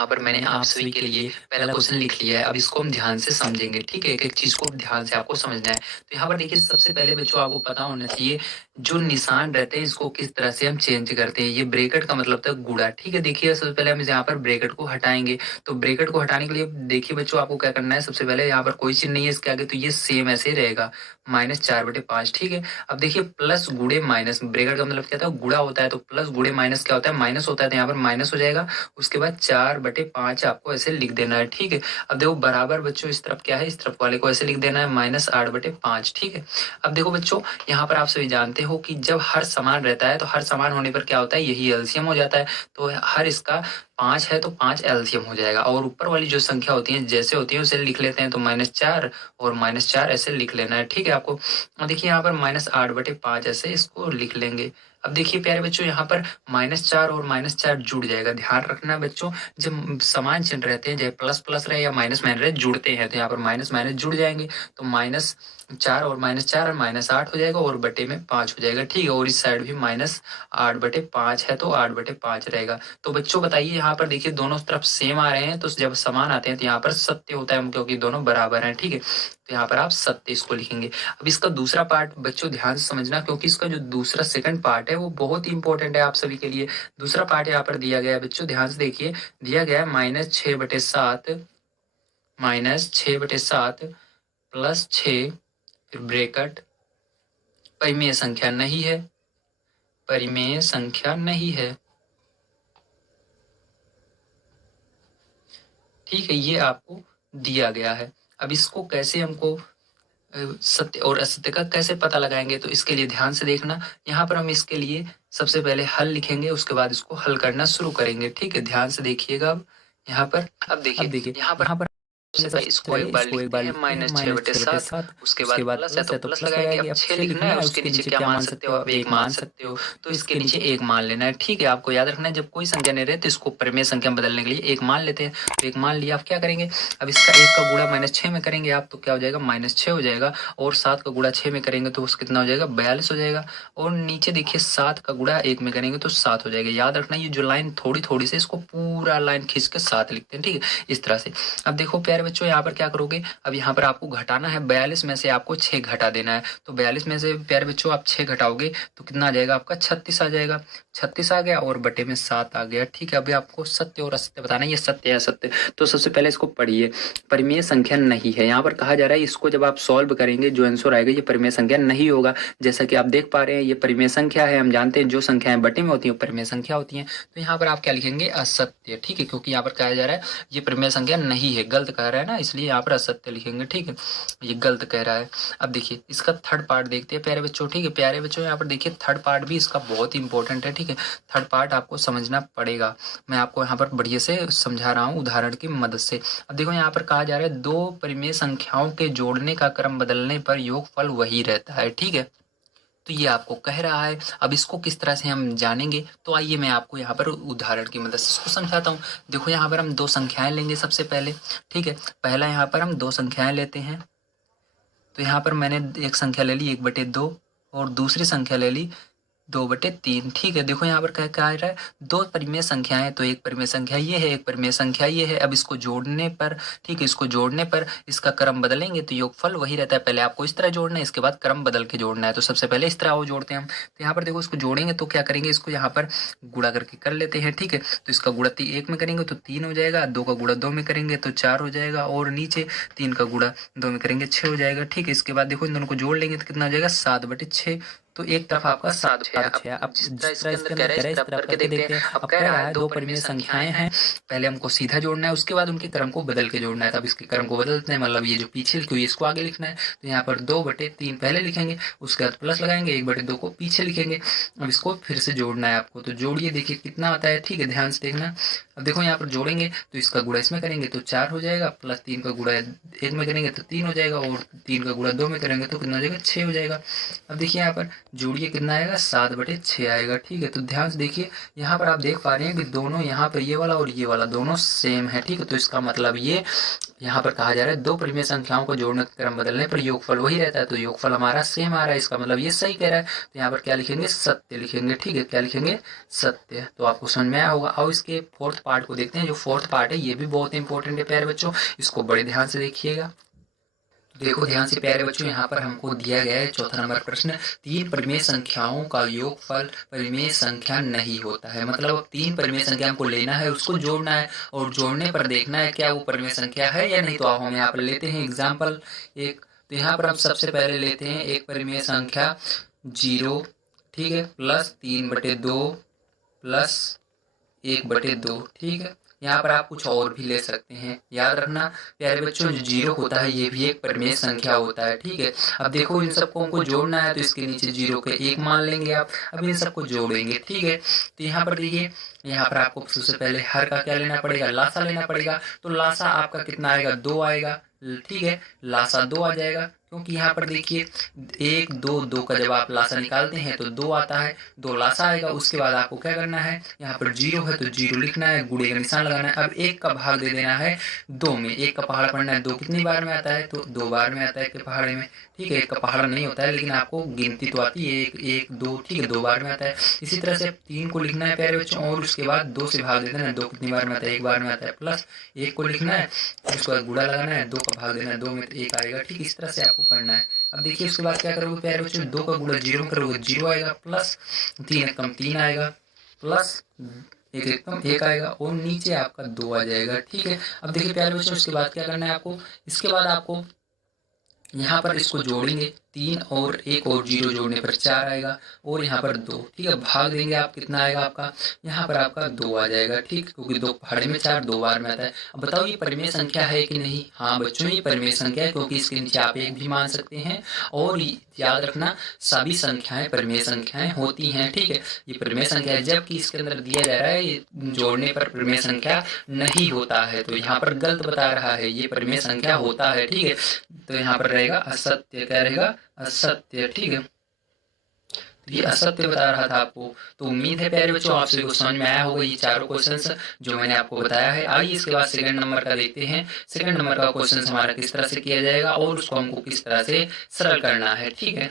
यहाँ पर मैंने आप सभी के लिए पहला क्वेश्चन लिख लिया है। अब इसको हम ध्यान से समझेंगे, ठीक है? एक-एक चीज़ को ध्यान से आपको समझना है। तो यहाँ पर देखिए सबसे पहले बच्चों आपको पता होना चाहिए जो निशान रहते हैं इसको किस तरह से हम चेंज करते हैं। ये ब्रैकेट का मतलब था गुणा, ठीक है? देखिए सबसे पहले हम यहाँ पर ब्रैकेट को हटाएँगे। तो ब्रैकेट को हटाने के लिए देखिए बच्चों आपको क्या करना है, सबसे पहले यहाँ पर कोई चिन्ह नहीं है इसके आगे, तो ये सेम ऐसे ही रहेगा, -4/5, ठीक है? अब देखिए प्लस गुणे माइनस, ब्रैकेट का मतलब क्या था? गुणा होता है, तो प्लस गुणे माइनस क्या होता है? माइनस होता है, तो यहाँ पर माइनस हो जाएगा। उसके बाद 4/5 आपको ऐसे लिख देना है, ठीक है? अब देखो बराबर बच्चों इस तरफ क्या है, इस तरफ वाले को ऐसे लिख देना है -8/5, ठीक है? अब देखो बच्चों यहाँ पर आप सभी जानते हो कि जब हर समान रहता है तो हर समान होने पर क्या होता है, यही एलसीएम हो जाता है। तो हर इसका 5 है तो 5 एलसीएम हो जाएगा, और ऊपर वाली जो संख्या होती है जैसे होती है उसे लिख लेते हैं, तो -4 और -4 ऐसे लिख लेना है, ठीक है आपको? देखिए यहाँ पर -8/5 ऐसे इसको लिख लेंगे। अब देखिए प्यारे बच्चों यहाँ पर -4 और -4 जुड़ जाएगा। ध्यान रखना बच्चों, जब समान चिन्ह रहते हैं चाहे प्लस प्लस रहे या माइनस माइनस रहे, जुड़ते हैं तो यहाँ पर माइनस माइनस जुड़ जाएंगे, तो -4 और -4 -8 हो जाएगा और बटे में 5 हो जाएगा, ठीक है? और इस साइड भी -8/5 है तो 8/5 रहेगा। तो बच्चों बताइए यहाँ पर देखिए दोनों तरफ सेम आ रहे हैं, तो जब समान आते हैं तो यहाँ पर सत्य होता है क्योंकि दोनों बराबर हैं, ठीक है? तो यहाँ पर आप सत्य इसको लिखेंगे। अब इसका दूसरा पार्ट बच्चों ध्यान से समझना, क्योंकि इसका जो दूसरा सेकंड पार्ट है वो बहुत ही इंपॉर्टेंट है आप सभी के लिए। दूसरा पार्ट यहाँ पर दिया गया है बच्चों, ध्यान से देखिए, दिया गया है -6/7 + 6, फिर ब्रैकेट, परिमेय संख्या नहीं है, परिमेय संख्या नहीं है, ठीक है? ये आपको दिया गया है। अब इसको कैसे हमको सत्य और असत्य का कैसे पता लगाएंगे, तो इसके लिए ध्यान से देखना। यहाँ पर हम इसके लिए सबसे पहले हल लिखेंगे, उसके बाद इसको हल करना शुरू करेंगे, ठीक है? ध्यान से देखिएगा। अब यहाँ पर यहाँ पर सबसे पहले इसको एक बार लिखते हैं -6/7, उसके बाद प्लस है तो प्लस लगाएंगे। अब 6 लिखना है, उसके नीचे क्या मान सकते हो? आप 1 मान सकते हो, तो इसके नीचे 1 मान लेना है, ठीक है? आपको याद रखना है जब कोई संख्या नहीं रहे तो इसको परिमेय संख्या में बदलने के लिए 1 मान लेते हैं। तो 1 मान लिया, आप क्या करेंगे? अब इसका 1 का गुणा -6 में करेंगे आप, तो क्या हो जाएगा? -6 हो जाएगा, और 7 का गुणा 6 में करेंगे तो कितना हो जाएगा? 42 हो जाएगा। और नीचे देखिए 7 का गुणा 1 में करेंगे तो 7 हो जाएगा। याद रखना ये जो लाइन थोड़ी थोड़ी से इसको पूरा लाइन खींच के 7 लिखते हैं, ठीक है? इस तरह से। अब देखो प्यारे बच्चों यहाँ पर क्या करोगे, अब यहाँ पर आपको घटाना है, 42 में से आपको 6 घटा देना है। तो 42 में से प्यारे बच्चों आप 6 घटाओगे तो कितना आ जाएगा आपका? 36 आ जाएगा। 36 आ गया और बटे में 7 आ गया, ठीक है? अभी आपको सत्य और असत्य बताना है, ये सत्य है असत्य। तो सबसे पहले इसको पढ़िए, परिमेय संख्या नहीं है। यहाँ पर कहा जा रहा है इसको जब आप सॉल्व करेंगे जो आंसर आएगा ये परिमेय संख्या नहीं होगा। जैसा कि आप देख पा रहे हैं ये परिमेय संख्या है। हम जानते हैं जो संख्याएं बटे में होती है परिमेय संख्या होती है। तो यहाँ पर आप क्या लिखेंगे? असत्य, ठीक है? क्योंकि यहाँ पर कहा जा रहा है ये परिमेय संख्या नहीं है, गलत कह रहा है ना, इसलिए यहाँ पर असत्य लिखेंगे, ठीक है? ये गलत कह रहा है। अब देखिए इसका थर्ड पार्ट देखते हैं प्यारे बच्चों, ठीक है? प्यारे बच्चों यहाँ पर देखिए थर्ड पार्ट भी इसका बहुत इंपॉर्टेंट है, ठीक है? थर्ड पार्ट आपको समझना पड़ेगा। मैं आपको यहाँ पर बढ़िया से समझा रहा हूँ उदाहरण की मदद से। अब देखो यहाँ पर कहा जा रहा है दो परिमेय संख्याओं के जोड़ने का क्रम बदलने पर योगफल वही रहता है, ठीक है? तो ये आपको कह रहा है। अब इसको किस तरह से हम जानेंगे, तो आइए मैं आपको यहाँ पर उदाहरण की मदद से इसको समझाता हूँ। देखो यहाँ पर हम 2 संख्याएं लेंगे सबसे पहले, ठीक है? पहला यहाँ पर हम 2 संख्याएं लेते हैं। तो यहाँ पर मैंने एक संख्या ले ली 1/2 और दूसरी संख्या ले ली 2/3, ठीक है? देखो यहाँ पर क्या कहा रहा है, 2 परिमेय संख्याएं, तो एक परिमेय संख्या ये है, एक परिमेय संख्या ये है। अब इसको जोड़ने पर, ठीक है, इसको जोड़ने पर इसका क्रम बदलेंगे तो योगफल वही रहता है। पहले आपको इस तरह जोड़ना है, इसके बाद क्रम बदल के जोड़ना है। तो सबसे पहले इस तरह वो जोड़ते हैं हम। तो यहाँ पर देखो इसको जोड़ेंगे तो क्या करेंगे, इसको यहाँ पर गुणा करके कर लेते हैं, ठीक है? तो इसका गुणा 1 में करेंगे तो 3 हो जाएगा, 2 का गुणा 2 में करेंगे तो 4 हो जाएगा, और नीचे 3 का गुणा 2 में करेंगे 6 हो जाएगा, ठीक है? इसके बाद देखो इन दोनों को जोड़ लेंगे तो कितना हो जाएगा? 7/6। तो एक तरफ आपका 7 हो गया। अब जिस तरह इसके अंदर कह रहा है इस तरफ करके देखते हैं। अब कह रहा है 2 परिमेय संख्याएं हैं, पहले हमको सीधा जोड़ना है, उसके बाद उनके क्रम को बदल के जोड़ना है। तब इसके क्रम को बदलते हैं, मतलब ये जो पीछे लिखी हुई इसको आगे लिखना है। तो यहाँ पर 2/3 पहले लिखेंगे, उसके बाद प्लस लगाएंगे, 1/2 को पीछे लिखेंगे। अब इसको फिर से जोड़ना है आपको, तो जोड़िए, देखिए कितना आता है, ठीक है? ध्यान से देखना। अब देखो यहाँ पर जोड़ेंगे तो इसका गुणा इसमें करेंगे तो 4 हो जाएगा, प्लस 3 का गुणा 1 में करेंगे तो 3 हो जाएगा, और 3 का गुणा 2 में करेंगे तो कितना हो जाएगा? 6 हो जाएगा। अब देखिए यहाँ पर जोड़िए कितना आएगा 7/6 आएगा। ठीक है, तो ध्यान से देखिए यहाँ पर आप देख पा रहे हैं कि दोनों यहाँ पर ये वाला और ये वाला दोनों सेम है। ठीक है, तो इसका मतलब ये यहाँ पर कहा जा रहा है दो परिमेय संख्याओं को जोड़ने का क्रम बदलने पर योगफल वही रहता है, तो योगफल हमारा सेम आ रहा है, इसका मतलब ये सही कह रहा है। तो यहाँ पर क्या लिखेंगे, सत्य लिखेंगे। ठीक है, क्या लिखेंगे, सत्य। तो आपको समझ में आया होगा। अब इसके फोर्थ पार्ट को देखते हैं। जो फोर्थ पार्ट है ये भी बहुत इंपॉर्टेंट है प्यारे बच्चों, इसको बड़े ध्यान से देखिएगा। देखो ध्यान से प्यारे बच्चों, यहाँ पर हमको दिया गया है चौथा नंबर प्रश्न, तीन परिमेय संख्याओं का योगफल परिमेय संख्या नहीं होता है। मतलब तीन परिमेय संख्या हमको लेना है, उसको जोड़ना है और जोड़ने पर देखना है क्या वो परिमेय संख्या है या नहीं। तो हम यहाँ पर लेते हैं एग्जाम्पल एक। तो यहाँ पर हम सबसे पहले लेते हैं एक परिमेय संख्या 0, ठीक है, प्लस 3/2 प्लस 1/2। ठीक है, यहाँ पर आप कुछ और भी ले सकते हैं। याद रखना प्यारे बच्चों, जो 0 होता है ये भी एक परिमेय संख्या होता है। ठीक है, अब देखो इन सबको हमको जोड़ना है, तो इसके नीचे 0 के 1 मान लेंगे आप। अब इन सबको जोड़ेंगे। ठीक है, तो यहाँ पर देखिए, यहाँ पर आपको सबसे पहले हर का क्या लेना पड़ेगा, लासा लेना पड़ेगा। तो लासा आपका कितना आएगा, 2 आएगा। ठीक है, लासा 2 आ जाएगा, क्योंकि यहाँ पर देखिए 1 2 2 का जब आप लासा निकालते हैं तो 2 आता है, 2 लासा आएगा। उसके बाद आपको क्या करना है, यहाँ पर 0 है तो 0 लिखना है, गुणे का निशान लगाना है। अब 1 का भाग दे देना है 2 में। 1 का पहाड़ा पढ़ना है, 2 कितनी बार में आता है, तो 2 बार में आता है 1 के पहाड़े में। ठीक है, 1 का पहाड़ा नहीं होता है, लेकिन आपको गिनती तो आती है 1 1 2। ठीक है, 2 बार में आता है। इसी तरह से 3 को लिखना है प्यारे बच्चों, और उसके बाद 2 से भाग देना है। 2 कितनी बार में आता है, 1 बार में आता है। प्लस 1 को लिखना है, उसके बाद गुणा लगाना है, 2 का भाग देना है, 2 में तो 1 आएगा। ठीक, इस तरह से आपको करना है। अब देखिए उसके बाद क्या करोगे प्यारे बच्चों, 2 का गुणा 0 में करोगे 0 आएगा, प्लस 3 एकम 3 आएगा, प्लस 1 एकम 1 आएगा, और नीचे आपका 2 आ जाएगा। ठीक है, अब देखिए प्यारे बच्चों इसके बाद क्या करना है आपको, इसके बाद आपको यहाँ पर इसको जोड़ेंगे, 3 और 1 और 0 जोड़ने पर 4 आएगा, और यहाँ पर 2। ठीक है, भाग देंगे आप, कितना आएगा आपका, यहाँ पर आपका 2 आ जाएगा। ठीक, क्योंकि 2 पहाड़े में 4 2 बार में आता है। अब बताओ ये परिमेय संख्या है कि नहीं। हाँ बच्चों, ये परिमेय संख्या है, क्योंकि इसके नीचे आप 1 भी मान सकते हैं। और याद रखना सभी संख्याएं परिमेय संख्याएं होती हैं। ठीक है, ये परिमेय संख्या है, जबकि इसके अंदर दिया जा रहा है ये जोड़ने पर परिमेय संख्या नहीं होता है, तो यहाँ पर गलत बता रहा है, ये परिमेय संख्या होता है। ठीक है, तो यहाँ पर रहेगा असत्य। क्या रहेगा, असत्य। ठीक है, ये असत्य बता रहा था आपको। तो उम्मीद है प्यारे बच्चों आप सभी को समझ में आया होगा ये चारों क्वेश्चंस जो मैंने आपको बताया है। आइए इसके बाद सेकंड नंबर का देखते हैं। सेकंड नंबर का क्वेश्चन हमारा किस तरह से किया जाएगा और उसको हमको किस तरह से सरल करना है। ठीक है,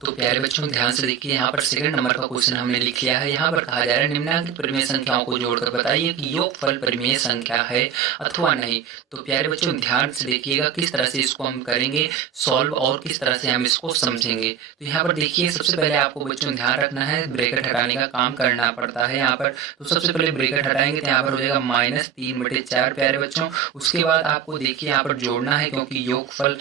तो प्यारे बच्चों ध्यान से देखिए, यहाँ पर सेकंड नंबर का क्वेश्चन हमने लिख लिया है। यहाँ पर कहा जा रहा है निम्नलिखित परिमेय संख्याओं को जोड़कर बताइए कि योगफल परिमेय संख्या है अथवा नहीं। तो प्यारे बच्चों ध्यान से देखिएगा किस तरह से इसको हम करेंगे सॉल्व और किस तरह से हम इसको समझेंगे। तो यहाँ पर देखिए सबसे पहले आपको बच्चों ध्यान रखना है, ब्रैकेट हटाने का काम करना पड़ता है यहाँ पर। तो सबसे पहले ब्रैकेट हटाएंगे तो यहाँ पर हो जाएगा -3/4 प्यारे बच्चों। उसके बाद आपको देखिए यहाँ पर जोड़ना है, क्योंकि योगफल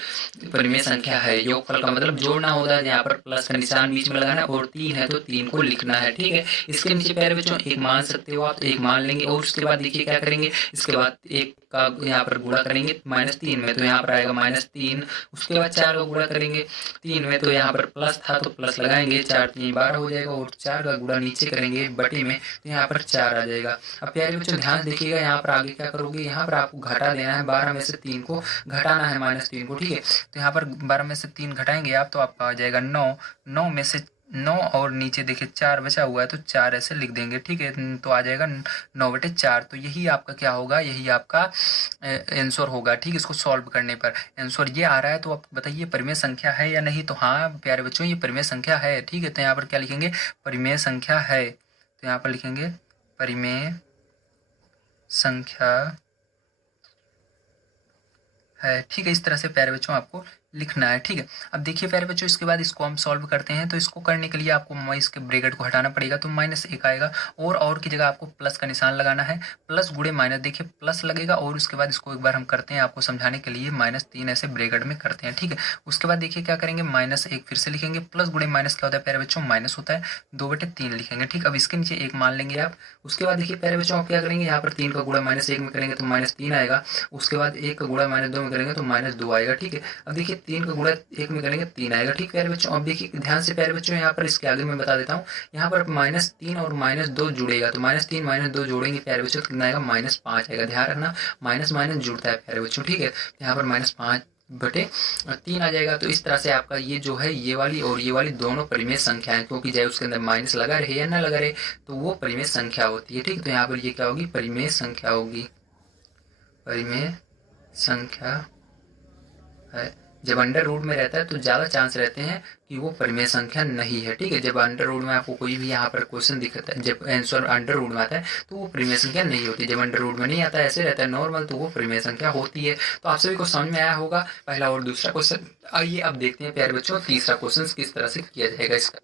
परिमेय संख्या है, योगफल का मतलब जोड़ना होता है। यहाँ पर प्लस का निशान बीच में लगाना है, और 3 है तो 3 को लिखना है। ठीक है, इसके नीचे प्यारे बच्चों 1 मान सकते हो आप, तो 1 मान लेंगे। और उसके बाद देखिए क्या करेंगे, इसके बाद 1 का यहाँ पर गुणा करेंगे -3 में, तो यहाँ पर आएगा -3। उसके बाद 4 का गुणा करेंगे 3 में, तो यहाँ पर प्लस था तो प्लस लगाएंगे, 4 3 12 हो जाएगा, और 4 का गुणा नीचे करेंगे बटे में, तो यहाँ पर 4 आ जाएगा। अब प्यारे बच्चों ध्यान देखिएगा, यहाँ पर आगे क्या करोगे, यहाँ पर आपको घटा देना है, 12 में से 3 को घटाना है -3 को। ठीक है, तो यहाँ पर 12 में से 3 घटाएंगे आप, तो आपका आ जाएगा 9। 9 में से 9 और नीचे देखिए 4 बचा हुआ है, तो 4 ऐसे लिख देंगे। ठीक है, तो आ जाएगा 9/4। तो यही आपका क्या होगा, यही आपका आंसर होगा। ठीक, इसको सॉल्व करने पर आंसर ये आ रहा है। तो आप बताइए परिमेय संख्या है या नहीं। तो हाँ प्यारे बच्चों ये परिमेय संख्या है। ठीक है, तो यहाँ पर क्या लिखेंगे, परिमेय संख्या है। तो यहाँ पर लिखेंगे परिमेय संख्या है। ठीक है, इस तरह से प्यारे बच्चों आपको लिखना है। ठीक है, अब देखिए प्यारे बच्चों इसके बाद इसको हम सॉल्व करते हैं। तो इसको करने के लिए आपको इसके ब्रैकेट को हटाना पड़ेगा, तो -1 आएगा, और की जगह आपको प्लस का निशान लगाना है। प्लस गुणे माइनस, देखिए प्लस लगेगा, और उसके बाद इसको एक बार हम करते हैं आपको समझाने के लिए, -3 ऐसे ब्रैकेट में करते हैं। ठीक है, उसके बाद देखिए क्या करेंगे, -1 फिर से लिखेंगे। प्लस गुणे माइनस क्या होता है प्यारे बच्चों, माइनस होता है, 2/3 लिखेंगे। ठीक, अब इसके नीचे 1 मान लेंगे आप। उसके बाद देखिए प्यारे बच्चों आप क्या करेंगे, यहाँ पर 3 का गुणा -1 में करेंगे तो -3 आएगा। उसके बाद 1 का गुणा -2 में करेंगे तो -2 आएगा। ठीक है, अब देखिए 3 का गुणा 1 में करेंगे 3 आएगा। ठीक प्यारे बच्चों, अब देखिए ध्यान से प्यारे बच्चों, यहाँ पर इसके आगे मैं बता देता हूँ, यहाँ पर -3 और -2 जुड़ेगा, तो -3 -2 जोड़ेंगे प्यारे बच्चों, कितना आएगा, -5 आएगा। ध्यान रखना माइनस माइनस जुड़ता है प्यारे बच्चों। ठीक है, यहाँ पर -5 बटे 3 आ जाएगा। तो इस तरह से आपका ये जो है ये वाली और ये वाली दोनों परिमेय संख्या है, क्योंकि चाहे उसके अंदर माइनस लगा रहे या ना लगा रहे तो वो परिमेय संख्या होती है। ठीक, तो यहाँ पर ये क्या होगी, परिमेय संख्या होगी, परिमेय संख्या है। जब अंडर रूट में रहता है तो ज़्यादा चांस रहते हैं कि वो परिमेय संख्या नहीं है। ठीक है, जब अंडर रूट में आपको कोई भी यहाँ पर क्वेश्चन दिखता है, जब आंसर अंडर रूट में आता है तो वो परिमेय संख्या नहीं होती। जब अंडर रूट में नहीं आता है, ऐसे रहता है नॉर्मल, तो वो परिमेय संख्या होती है। तो आप सभी को समझ में आया होगा पहला और दूसरा क्वेश्चन। आइए अब देखते हैं प्यारे बच्चों तीसरा क्वेश्चन किस तरह से किया जाएगा इसका।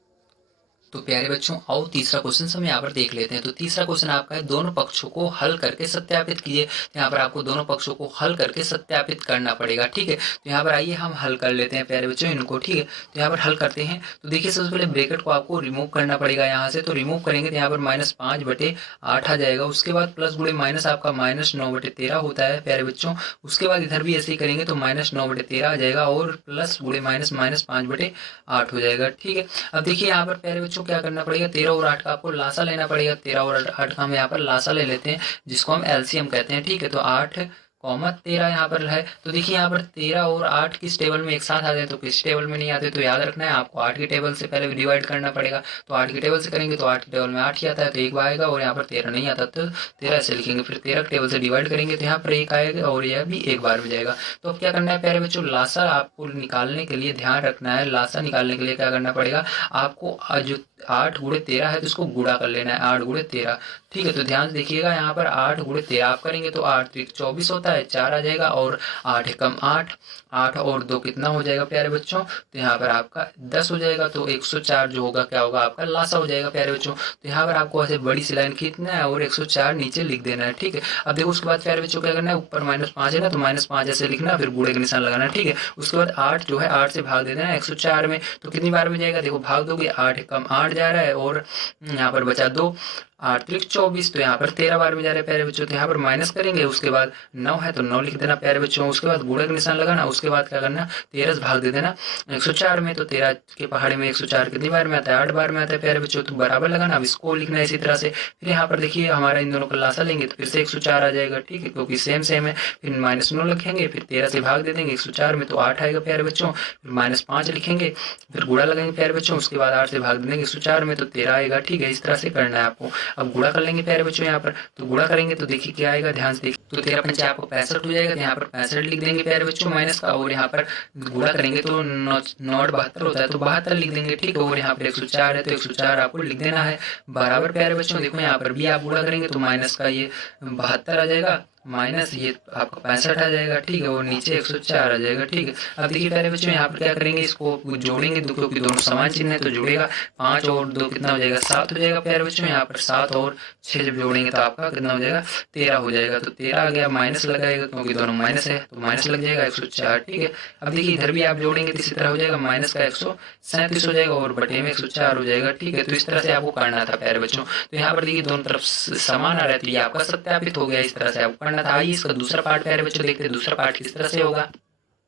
तो प्यारे बच्चों आओ तीसरा क्वेश्चन हम यहाँ पर देख लेते हैं। तो तीसरा क्वेश्चन आपका है दोनों पक्षों को हल करके सत्यापित कीजिए। तो यहाँ पर आपको दोनों पक्षों को हल करके सत्यापित करना पड़ेगा। ठीक है, तो यहाँ पर आइए हम हल कर लेते हैं प्यारे बच्चों इनको। ठीक है, तो यहाँ पर हल करते हैं। तो देखिए सबसे पहले ब्रैकेट को आपको रिमूव करना पड़ेगा यहाँ से। तो रिमूव करेंगे तो यहाँ पर -5/8 आ जाएगा। उसके बाद प्लस गुणे माइनस आपका -9/13 होता है प्यारे बच्चों। उसके बाद इधर भी ऐसे ही करेंगे तो -9/13 आ जाएगा और प्लस गुणे माइनस -5/8 हो जाएगा। ठीक है, अब देखिए यहाँ पर प्यारे बच्चों क्या करना पड़ेगा, 13 और 8 का आपको लासा लेना पड़ेगा। 13 और 8 का हम यहाँ पर लासा ले लेते हैं, जिसको हम एलसीएम कहते हैं। ठीक है, तो 8,13 यहाँ पर है। तो देखिए यहाँ पर 13 और 8 किस टेबल में एक साथ आ जाए तो किस टेबल में नहीं आते, तो याद रखना है आपको 8 की टेबल से पहले डिवाइड करना पड़ेगा। तो 8 की टेबल से करेंगे तो 8 की टेबल में 8 ही आता है तो 1 आएगा, और यहाँ पर 13 नहीं आता तो 13 ऐसे लिखेंगे। फिर 13 की टेबल से डिवाइड करेंगे तो यहाँ पर 1 आएगा और यह भी 1 बार में जाएगा। तो अब क्या करना है प्यारे बच्चों, लासा आपको निकालने के लिए ध्यान रखना है। लासा निकालने के लिए क्या करना पड़ेगा आपको, जो 8 गुणे 13 है तो इसको गुणा कर लेना है, 8 गुणे 13। ठीक है, तो ध्यान से देखिएगा यहाँ पर 8 गुणे 13 आप करेंगे तो 8 3 24 होता है, 4 आ जाएगा, और 8 एकम 8, 8 और 2 कितना हो जाएगा प्यारे बच्चों, तो यहाँ पर आपका 10 हो जाएगा। तो 104 जो होगा क्या होगा आपका लासा हो जाएगा प्यारे बच्चों। तो यहाँ पर आपको ऐसे बड़ी सी लाइन खींचना है और 104 नीचे लिख देना है। ठीक है, अब देखो उसके बाद प्यारे बच्चों क्या करना है, ऊपर -5 है ना तो -5 ऐसे लिखना, फिर गुणे का निशान लगाना है। ठीक है, उसके बाद 8 जो है 8 से भाग दे देना 104 में, तो कितनी बार में जाएगा, देखो भाग दोगे 8 एकम 8 जा रहा है और यहाँ पर बचा 2, 8 3 24, तो यहाँ पर 13 बार में जा रहे हैं प्यारे बच्चों। तो यहाँ पर माइनस करेंगे, उसके बाद 9 है तो 9 लिख देना प्यारे बच्चों। उसके बाद गुणे का निशान लगाना, उसके बाद क्या करना 13 से भाग दे देना 104 में, तो 13 के पहाड़े में 104 कितनी बार में आता है, 8 बार में आता है प्यारे बच्चों। तो बराबर लगाना, अब इसको लिखना है इसी तरह से। फिर यहाँ पर देखिए हमारा इन दोनों का लासा लेंगे तो फिर से 104 आ जाएगा। ठीक है, क्योंकि सेम सेम है। फिर -9 लिखेंगे, फिर 13 से भाग दे देंगे 104 में तो 8 आएगा प्यारे बच्चों। फिर -5 लिखेंगे, फिर गुणा लगाएंगे प्यारे बच्चों, उसके बाद 8 से भाग दे देंगे 104 में तो 13 आएगा। ठीक है, इस तरह से करना है आपको। अब गुणा कर लेंगे प्यारे बच्चों यहाँ पर, तो गुणा करेंगे तो देखिए क्या आएगा, ध्यान से देखिए। तो 13 पंचे आपको 65 हो जाएगा, तो यहाँ पर 65 लिख देंगे प्यारे बच्चों माइनस का, और यहाँ पर गुणा करेंगे तो 9 72 होता है तो 72 लिख देंगे। ठीक है, और यहाँ पर 104 है तो 104 आपको लिख देना है बराबर प्यारे बच्चों। देखो यहाँ पर भी आप गुणा करेंगे तो माइनस का ये 72 आ जाएगा, माइनस ये आपका 65 आ जाएगा। ठीक है, और नीचे 104 आ जाएगा। ठीक है, अब देखिए प्यारे बच्चों यहाँ पर क्या करेंगे, इसको जोड़ेंगे क्योंकि दोनों समान चिन्ह है तो जुड़ेगा। 5 और 2 कितना हो जाएगा, 7 हो जाएगा प्यारे बच्चों। यहाँ पर 7 और 6 जब जोड़ेंगे तो आपका कितना हो जाएगा, 13 हो जाएगा। तो 13 आ गया, माइनस लगाएगा क्योंकि दोनों माइनस है तो माइनस लग जाएगा 104। ठीक है, अब देखिए इधर भी आप जोड़ेंगे तो इसी तरह हो जाएगा, माइनस का 137 हो जाएगा और बटे में 104 हो जाएगा। ठीक है, तो इस तरह से आपको करना था प्यारे बच्चों। तो यहाँ पर देखिए दोनों तरफ समान आ रहा है तो ये आपका सत्यापित हो गया। इस तरह से आपको करना था। आइए इसका दूसरा पार्ट प्यारे बच्चों देखते हैं दूसरा पार्ट किस तरह से होगा।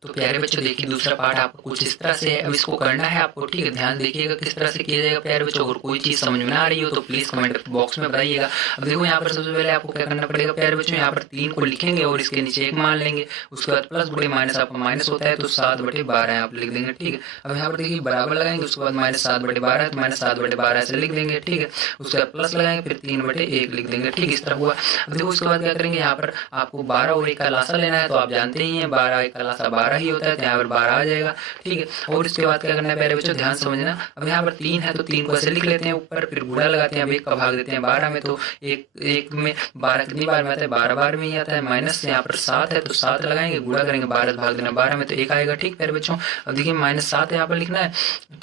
तो प्यारे बच्चों देखिए दूसरा पार्ट आपको कुछ इस तरह से है। अब इसको करना है आपको। ठीक है, ध्यान देखिएगा किस तरह से किया जाएगा प्यारे बच्चों। अगर कोई चीज समझ में ना आ रही हो तो प्लीज कमेंट बॉक्स में बताइएगा। अब देखो यहाँ पर सबसे पहले आपको क्या करना पड़ेगा प्यारे बच्चों, यहाँ पर 3 को लिखेंगे और इसके नीचे 1 मान लेंगे। उसके बाद प्लस बटे माइनस आपका माइनस होता है तो 7/12 आप लिख देंगे। ठीक है, अब यहाँ पर देखिए बराबर लगाएंगे, उसके बाद -7/12 है तो -7/12 ऐसे लिख देंगे। ठीक है, उसके बाद प्लस लगाएंगे, फिर 3/1 लिख देंगे। ठीक, इस तरह हुआ। अब देखो उसके बाद क्या करेंगे, यहाँ पर आपको 12 और 1 का लासा लेना है तो आप जानते ही हैं 12 1 का लासा 12 ही होता है, तो यहाँ पर 12 आ जाएगा। ठीक है, और इसके बाद क्या करना है प्यारे बच्चों, ध्यान समझना। अब यहाँ पर 3 है तो 3 को ऐसे लिख लेते हैं ऊपर, फिर गुणा लगाते हैं। अब 1 का भाग देते हैं 12 में तो एक में 12 कितनी बार में आता है, 12 बार में ही आता है। माइनस यहाँ पर 7 है तो 7 लगाएंगे, गुणा करेंगे 12 से भाग देना 12 में तो 1 आएगा। ठीक प्यारे बच्चों, अब देखिए -7 यहाँ पर लिखना है।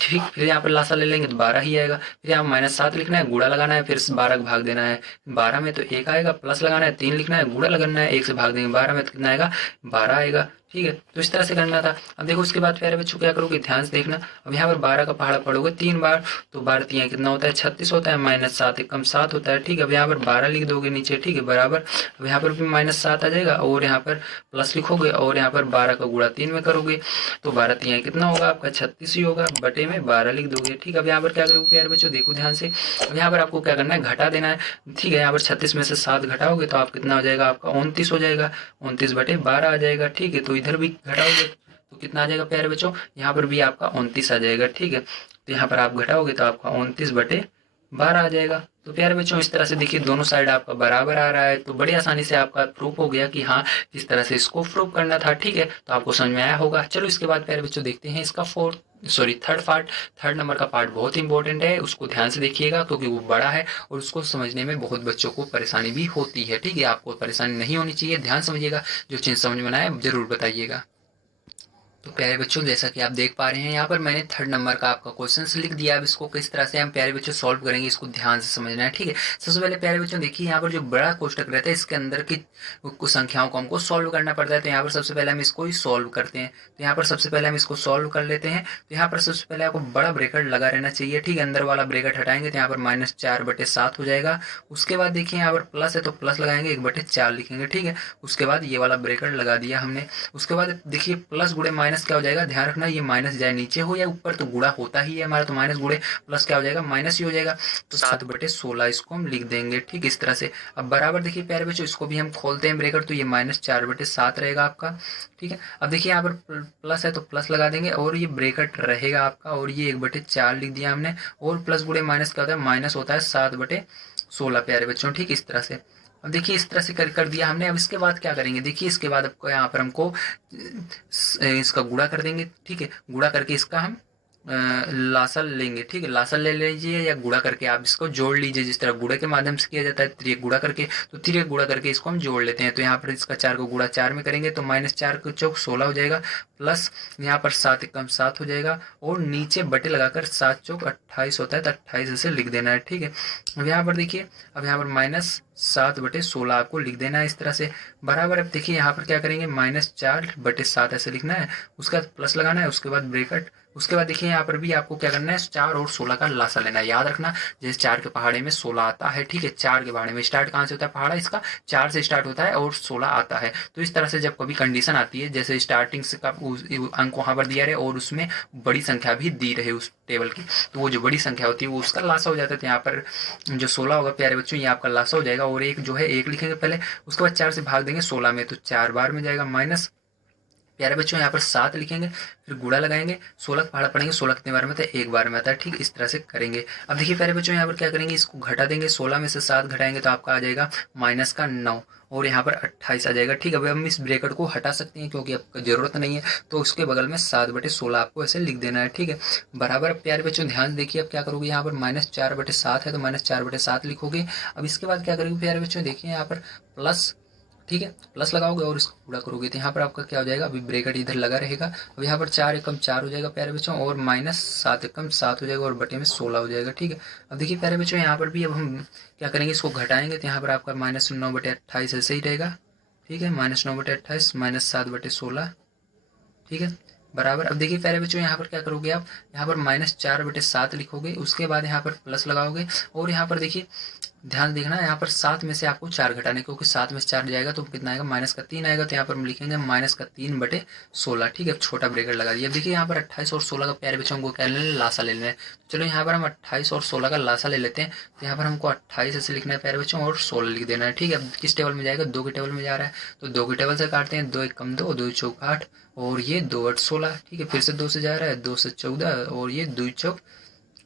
ठीक, फिर यहाँ पर लासा ले लेंगे तो 12 ही आएगा। फिर यहाँ -7 लिखना है, गुणा लगाना है, फिर 12 का भाग देना है 12 में तो 1 आएगा। प्लस लगाना है, 3 लिखना है, गुणा लगाना है, 1 से भाग देंगे 12 में तो कितना आएगा, 12 आएगा। ठीक है, तो इस तरह से करना था। अब देखो उसके बाद प्यारे बच्चों क्या करोगे, ध्यान से देखना। अब यहाँ पर 12 का पहाड़ा पढ़ोगे 3 बार तो 12 3 कितना होता है, 36 होता है। -7 1 कम 7 होता है। ठीक है, अब यहाँ पर 12 लिख दोगे नीचे। ठीक है, बराबर। अब यहाँ पर भी -7 आ जाएगा और यहाँ पर प्लस लिखोगे और यहाँ पर 12 का गुणा 3 में करोगे तो 12 3 कितना होगा आपका, 36 ही होगा। बटे में 12 लिख दोगे। ठीक है, अब यहाँ पर क्या करोगे प्यारे बच्चों, देखो ध्यान से। अब यहाँ पर आपको क्या करना है, घटा देना है। ठीक है, यहाँ पर 36 में से 7 घटाओगे तो आप कितना हो जाएगा, आपका 29 हो जाएगा। 29/12 आ जाएगा। ठीक है, तो इधर भी घटाओगे तो कितना आ जाएगा प्यारे बच्चों, यहाँ पर भी आपका 29 आ जाएगा। ठीक है, तो यहाँ पर आप घटाओगे तो आपका 29/12 आ जाएगा। तो प्यारे बच्चों इस तरह से देखिए दोनों साइड आपका बराबर आ रहा है, तो बड़ी आसानी से आपका प्रूफ हो गया कि हाँ किस तरह से इसको प्रूफ करना था। ठीक है, तो आपको समझ में आया होगा। चलो इसके बाद प्यारे बच्चों देखते हैं इसका थर्ड पार्ट। थर्ड नंबर का पार्ट बहुत इंपॉर्टेंट है, उसको ध्यान से देखिएगा क्योंकि वो बड़ा है और उसको समझने में बहुत बच्चों को परेशानी भी होती है। ठीक है, आपको परेशानी नहीं होनी चाहिए, ध्यान समझिएगा, जो चीज़ समझ में ना आए जरूर बताइएगा। तो प्यारे बच्चों जैसा कि आप देख पा रहे हैं यहाँ पर मैंने थर्ड नंबर का आपका क्वेश्चन लिख दिया। अब इसको किस तरह से हम प्यारे बच्चों सॉल्व करेंगे इसको ध्यान से समझना है। ठीक है, सबसे पहले प्यारे बच्चों देखिए यहाँ पर जो बड़ा कोष्टक रहता है इसके अंदर की कुछ संख्याओं को हमको सॉल्व करना पड़ता है। तो यहाँ पर सबसे पहले हम इसको ही सॉल्व करते हैं। तो यहाँ पर सबसे पहले हम इसको सॉल्व कर लेते हैं। तो यहाँ पर सबसे पहले आपको बड़ा ब्रेकेट लगा रहना चाहिए। ठीक है, अंदर वाला ब्रेकेट हटाएंगे तो यहाँ पर -4/7 हो जाएगा। उसके बाद देखिए यहाँ पर प्लस है तो प्लस लगाएंगे, 1/4 लिखेंगे। ठीक है, उसके बाद ये वाला ब्रेकेट लगा दिया हमने। उसके बाद देखिए प्लस गुणे माइनस क्या हो जाएगा, ध्यान रखना ये माइनस जाए नीचे हो या ऊपर तो गुणा होता ही है हमारा, तो माइनस गुणे प्लस क्या हो जाएगा, माइनस ही हो जाएगा। तो 7/16 इसको हम लिख देंगे। ठीक इस तरह से। अब बराबर देखिए प्यारे बच्चों इसको भी हम खोलते हैं ब्रेकेट, तो ये -4/7 रहेगा आपका। ठीक है, अब देखिए यहाँ पर प्लस है तो प्लस लगा देंगे और ये ब्रेकेट रहेगा आपका और ये 1/4 लिख दिया हमने। और प्लस गुणे माइनस क्या होता है, माइनस होता है 7/16 प्यारे बच्चों। ठीक इस तरह से। अब देखिए इस तरह से कर दिया हमने। अब इसके बाद क्या करेंगे, देखिए इसके बाद आपको यहाँ पर हमको इसका गुणा कर देंगे। ठीक है, गुणा करके इसका हम लासा लेंगे। ठीक है, लासा ले लीजिए या गुणा करके आप इसको जोड़ लीजिए, जिस तरह गुणा के माध्यम से किया जाता है त्रिक गुणा करके, तो त्रिक गुणा करके इसको हम जोड़ लेते हैं। तो यहाँ पर इसका 4 को गुणा 4 में करेंगे तो -4 को चौक 16 हो जाएगा, प्लस यहाँ पर 7 एकम 7 हो जाएगा और नीचे बटे लगाकर 7 चौक 28 होता है, तो 28 ऐसे लिख देना है। ठीक है, अब यहाँ पर देखिए, अब यहाँ पर -7/16 आपको लिख देना है इस तरह से। बराबर अब देखिए यहाँ पर क्या करेंगे, -4/7 ऐसे लिखना है, उसके बाद प्लस लगाना है, उसके बाद ब्रेकेट। उसके बाद देखिए यहाँ पर भी आपको क्या करना है, 4 और 16 का लासा लेना है। याद रखना जैसे 4 के पहाड़े में 16 आता है। ठीक है, 4 के पहाड़े में स्टार्ट कहाँ से होता है, पहाड़ा इसका 4 से स्टार्ट होता है और 16 आता है। तो इस तरह से जब कभी कंडीशन आती है जैसे स्टार्टिंग से का अंक वहां पर दिया रहे और उसमें बड़ी संख्या भी दी रहे उस टेबल की, तो वो जो बड़ी संख्या होती है वो उसका लासा हो जाता है। तो यहाँ पर जो 16 होगा प्यारे बच्चों ये आपका लासा हो जाएगा। और एक जो है 1 लिखेंगे पहले, उसके बाद 4 से भाग देंगे 16 में, तो 4 बार में जाएगा माइनस। प्यारे बच्चों यहाँ पर 7 लिखेंगे, फिर गुणा लगाएंगे, 16 का पहाड़ा पढ़ेंगे, 16 कितने बार में आता है, 1 बार में आता है। ठीक इस तरह से करेंगे। अब देखिए प्यारे बच्चों यहाँ पर क्या करेंगे, इसको घटा देंगे, 16 में से 7 घटाएंगे तो आपका आ जाएगा -9 और यहाँ पर 28 आ जाएगा। ठीक है, अब हम इस ब्रेकेट को हटा सकते हैं क्योंकि आपको जरूरत नहीं है, तो उसके बगल में 7/16 आपको ऐसे लिख देना है। ठीक है, बराबर। प्यारे बच्चों ध्यान देखिए, अब क्या करोगे, यहाँ पर -4/7 है तो -4/7 लिखोगे। अब इसके बाद क्या करोगे प्यारे बच्चों, देखिए यहाँ पर प्लस, ठीक है, प्लस लगाओगे और इसको पूरा करोगे तो यहाँ पर आपका क्या हो जाएगा, अभी ब्रेकेट इधर लगा रहेगा। अब यहाँ पर 4 एकम 4 हो जाएगा प्यारे बच्चों और -7 एकम 7 हो जाएगा और बटे में 16 हो जाएगा। ठीक है, अब देखिए प्यारे बच्चों यहाँ पर भी अब हम क्या करेंगे, इसको घटाएंगे तो यहाँ पर आपका -9/28 ऐसे ही रहेगा। ठीक है, -9/28 -7/16। ठीक है, बराबर। अब देखिए प्यारे बच्चों यहाँ पर क्या करोगे आप, यहाँ पर -4/7 लिखोगे, उसके बाद यहाँ पर प्लस लगाओगे और यहाँ पर देखिए ध्यान देखना यहाँ पर 7 में से आपको 4 घटाने, क्योंकि 7 में से 4 जाएगा तो कितना आएगा, -3 आएगा। तो यहाँ पर हम लिखेंगे -3/16। ठीक है, छोटा ब्रेकेट लगा दिया। देखिए यहाँ पर 28 और 16 का प्यारे बच्चों को क्या लेना है, लासा ले लेना है। चलो यहाँ पर हम 28 और 16 का लासा ले लेते हैं। तो यहाँ पर हमको 28 ऐसे लिखना है प्यारे बच्चों और 16 लिख देना है। ठीक है, अब किस टेबल में जाएगा, 2 के टेबल में जा रहा है, तो 2 के टेबल से काटते हैं, 2 एकम 2, 2 चौक 8 और ये 2/16। ठीक है, फिर से 2 से जा रहा है, 2 से 14 और ये 2 चौक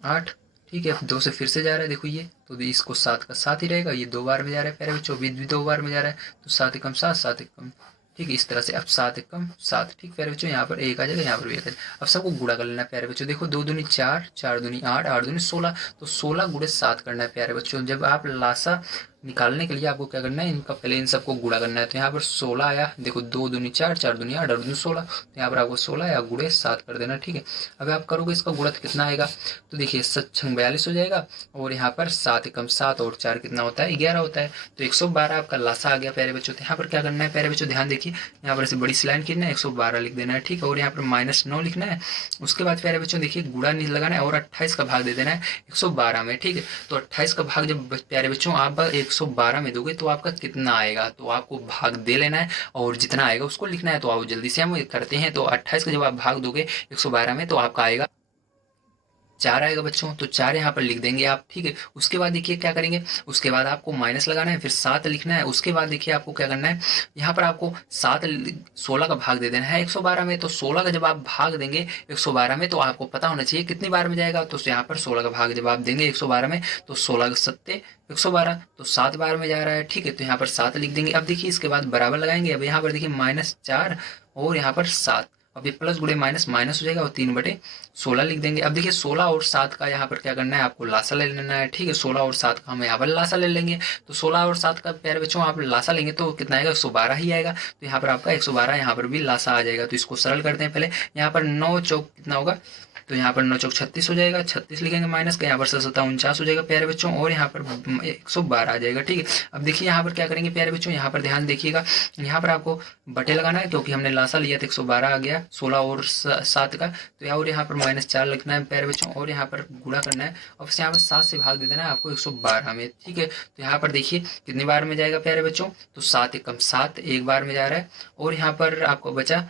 8। ठीक है, 2 से फिर से जा रहा है, देखो ये, तो इसको 7 का 7 ही रहेगा। ये 2 बार में जा रहा है प्यारे बच्चों, भी 2 बार में जा रहा है, तो 7 एकम 7, 7 एकम। ठीक है, इस तरह से अब 7 एकम 7। ठीक प्यारे बच्चों, यहाँ पर 1 आ जाएगा, यहाँ पर भी 1 आ जाएगा। अब सबको गुणा कर लेना है प्यारे बच्चों। देखो 2 दूनी 4, 4 दूनी 8, 8 दूनी 16, तो 16 गुणे 7 करना है प्यारे बच्चों। जब आप लासा निकालने के लिए आपको क्या करना है, इनका पहले इन सबको गुणा करना है। तो यहाँ पर 16 आया, देखो 2 दूनी 4, 4 दूनी 8, 8 दूनी 16, तो यहाँ पर आपको 16 या गुणे 7 कर देना। ठीक है, अब आप करोगे इसका गुणा तो कितना आएगा, तो देखिए 7×6 42 हो जाएगा और यहाँ पर 7 एकम 7 और 4 कितना होता है, 11 होता है। तो 112 आपका लासा आ गया प्यारे बच्चों। तो यहाँ पर क्या करना है प्यारे बच्चों, ध्यान देखिए, यहाँ पर ऐसे बड़ी सी लाइन खींचना है, 112 लिख देना है। ठीक है, और यहाँ पर -9 लिखना है। उसके बाद प्यारे बच्चों देखिए गुणा नहीं लगाना है और 28 का भाग दे देना है 112 में। ठीक है, तो 28 का भाग जब प्यारे बच्चों आप 112 में दोगे तो आपका कितना आएगा, तो आपको भाग दे लेना है और जितना आएगा उसको लिखना है। तो आओ जल्दी से हम करते हैं। तो 28 का जब आप भाग दोगे 112 में तो आपका आएगा 4 आएगा बच्चों, तो 4 यहाँ पर लिख देंगे आप, ठीक है। उसके बाद देखिए क्या करेंगे, उसके बाद आपको माइनस लगाना है, फिर 7 लिखना है। उसके बाद देखिए आपको क्या करना है, यहाँ पर आपको 16 का भाग दे देना है 112 में। तो 16 का जब आप भाग देंगे 112 में, तो आपको पता होना चाहिए कितनी बार में जाएगा। तो यहाँ पर 16 का भाग जब आप देंगे 112 में, तो 16 सत्ते 112, तो 7 बार में जा रहा है, ठीक है। तो यहाँ पर 7 लिख देंगे। अब देखिए इसके बाद बराबर लगाएंगे। अब यहाँ पर देखिए -4 और यहाँ पर 7, अब ये प्लस गुणे माइनस माइनस हो जाएगा और 3/16 लिख देंगे। अब देखिए 16 और 7 का यहाँ पर क्या करना है, आपको लासा ले लेना है, ठीक है। 16 और 7 का हम यहाँ पर लासा ले लेंगे। तो 16 और 7 का प्यारे बच्चों आप लासा लेंगे तो कितना आएगा, 112 ही आएगा। तो यहाँ पर आपका 112 यहाँ पर भी लासा आ जाएगा। तो इसको सरल करते हैं पहले। यहाँ पर 9 चौक कितना होगा, तो यहाँ पर 9 चौक 36 हो जाएगा, 36 लिखेंगे माइनस का, यहाँ पर 7 49 हो जाएगा प्यारे बच्चों, और यहाँ पर 112 आ जाएगा, ठीक है। अब देखिए यहाँ पर क्या करेंगे प्यारे बच्चों, यहाँ पर ध्यान देखिएगा, यहाँ पर आपको बटे लगाना है क्योंकि हमने लासा लिया था 112 आ गया 16 और 7 का। तो और यहाँ पर -4 लिखना है प्यारे बच्चों, और यहाँ पर गुणा करना है और यहाँ पर 7 से भाग दे देना है आपको 112 में, ठीक है। तो यहाँ पर देखिए कितनी बार में जाएगा प्यारे बच्चों, तो 7 एकम 7 एक बार में जा रहा है, और यहाँ पर आपको बचा